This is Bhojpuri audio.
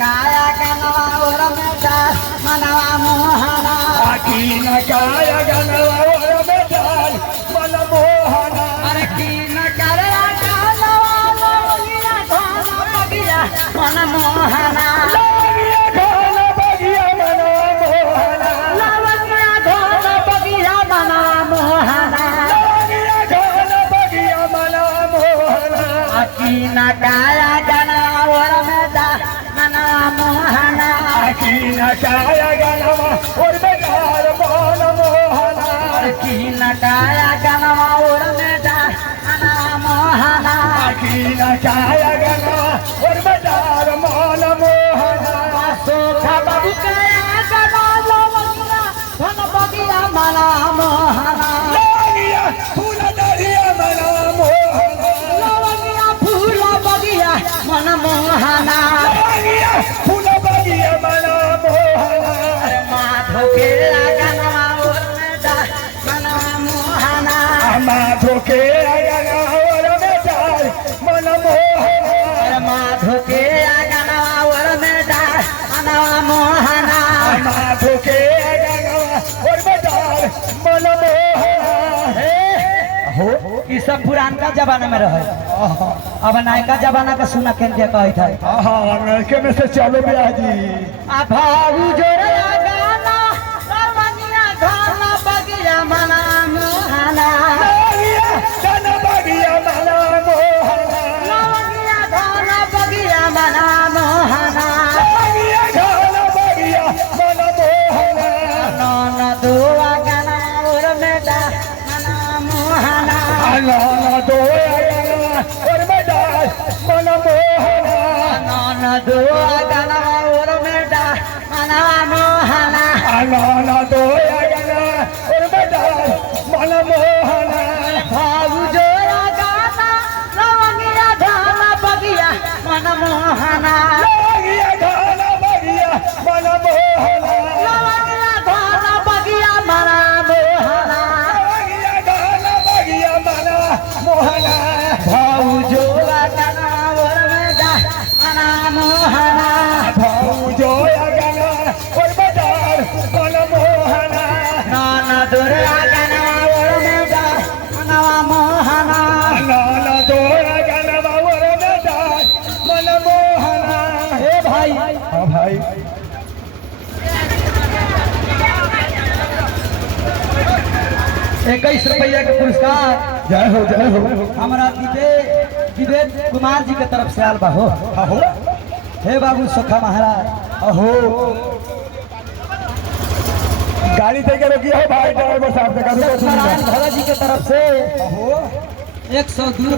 काया गनवा और मेटा मनवा मोहना की न काया गनवा और मेटा मन मोहना अरे की न काया गनवा लोगिया धोना बगिया मन मोहना लागिया खाना बगिया मनवा मोहना लावण्या धोना बगिया मनवा मोहना लागिया खाना बगिया मनवा मोहना की न काया गनवा और मेटा मनवा मोहना की न काया गनवा और मेटा मन मोहना की न काया गनवा और मेटा मनवा मोहना की न काया गनवा और मेटा मन मोहना सोखा बाबू काया गनवा लोगिया धोना बगिया मनवा मोहना लागिया फूल दरिया मनवा मोहना लवंगिया फूल बगिया मन मोहना लागिया फूल बगिया मनवा मोहना माधो के गनवा और मेटा मनवा मोहना माधो के गनवा और मेटा मन मोहना माधो के गनवा और मेटा मनवा मोहना माधो के गनवा और मेटा मन मोहना हो ई सब पुरानका जमाना में रहे अब नयका जमाना का सुना केंद्र कहत है नलके में से चलो ब्याजी आ भाऊ जोरे गाना लवंगिया धोना बगिया मना मोहना लागिया धन बगिया मनवा मोहना लवंगिया धोना बगिया मना मोहना लागिया धन बगिया मन मोहना नौन दुआ गाना और मेटा मना मोहना लाला दोया गनवा और मेटा मन मोहना नौन दुआ गाना और मेटा मना मोहना लाला दोया गनवा और मेटा मन मोहना भाऊ जोरा गाना लवंगिया धोना बगिया मन मोहना लागिया धन बगिया मन मोहना लवंगिया धोना बगिया मना मोहना लागिया धन बगिया मन मोहना भाऊ जोरा गाना और मेटा मना मोहना भौजोया गनवा और मेटा मन मोहना नौन दुर्गा गाना और मेटा मनवा मोहना लाला दोया गनवा और मेटा मन मोहना हे भाई हाँ भाई 21 रुपया के पुरस्कार जय हो जय हो हमारा विवेक कुमार जी के तरफ से आल बा हो अहो हे बाबू सोखा महाराज अहो गाड़ी देके रोकी हो भाई ड्राइवर साहब से नारायण भगत जी के तरफ से अहो 102